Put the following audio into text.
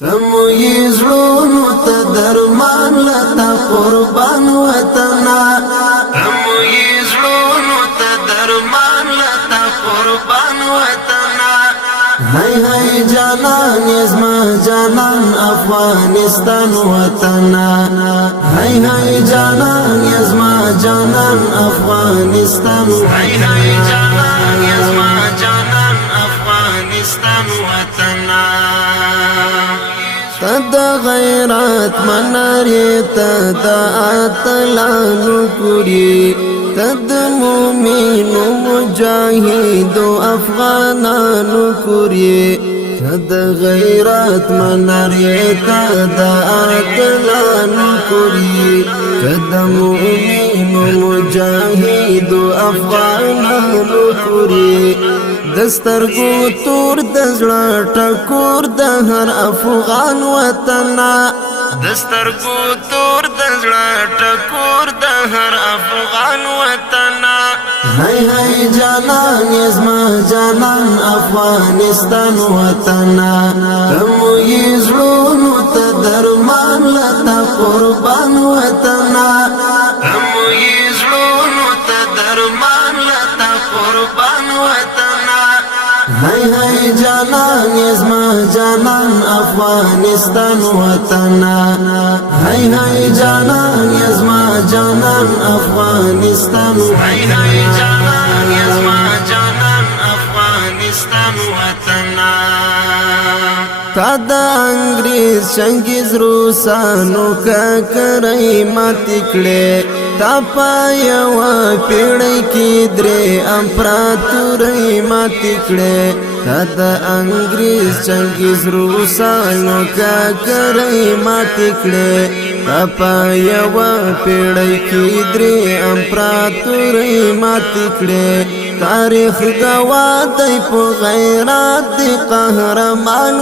تمو یزړونو ته درمان لتا قربان وطنا تمو یزړونو ته درمان لتا قربان وطنا هاي هاي جانان یزما جانان افغانستان وطنا هاي هاي جانان یزما جانان افغانستان هاي هاي جانان یزما جانان افغانستان وطنا تد غیرات مناری تد اتلانو کری تد مومینو مجاہدو افغانانو کری تد غیرات مناری تد اتلانو کری تد مومینو مجاہدو افغانانو کری دسترگو تور دزړه ټکور د هر افغان وطنا دسترگو تور دزړه ټکور د هر افغان وطنا هاي هاي جانان یزما جانان افغانستان وطنا تمو یزړونو ته درمان لتا قربان وطنا تمو یزړونو ته درمان لتا قربان وطنا هاي هاي جانان یزما جانان افغانستان وطنا هاي هاي جانان یزما جانان افغانستان هاي هاي جانان یزما جانان افغانستان وطنا تا دا انګریز چنګیز روسانو کا کرای ماتی کړي تا پایا و پیړی کی درې امپراتوري ماتی کړي تا دا انګریز چنګیز روسانو کا کرای ماتی کړي تا پایا و پیړی کی درې امپراتوري ماتی کړي تاریخ گواه دی په غیرت دی قهرمان